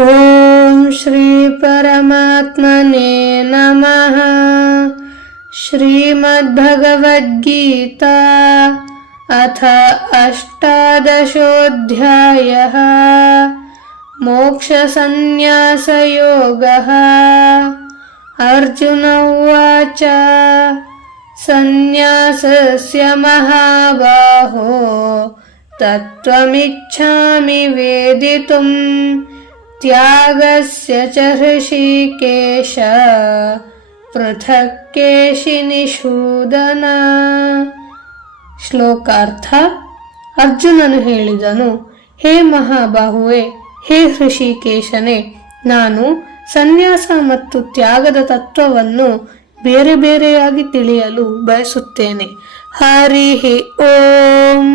ॐ श्रीपरमात्मने नमः। श्रीमद्भगवद्गीता अथ अष्टादशोऽध्यायः। मोक्षसन्न्यासयोगः। अर्जुन उवाच सन्न्यासस्य महाबाहो तत्त्वमिच्छामि वेदितुम् त्यागस्य च हृषीकेश पृथक् ಕೇಶಿನಿಷೂದನ ಶ್ಲೋಕಾರ್ಥ ಅರ್ಜುನನು ಹೇಳಿದನು ಹೇ ಮಹಾಬಾಹುವೆ ಹೇ ಹೃಷಿಕೇಶನೆ ನಾನು ಸನ್ಯಾಸ ಮತ್ತು ತ್ಯಾಗದ ತತ್ವವನ್ನು ಬೇರೆ ಬೇರೆಯಾಗಿ ತಿಳಿಯಲು ಬಯಸುತ್ತೇನೆ ಹರಿ ಓಂ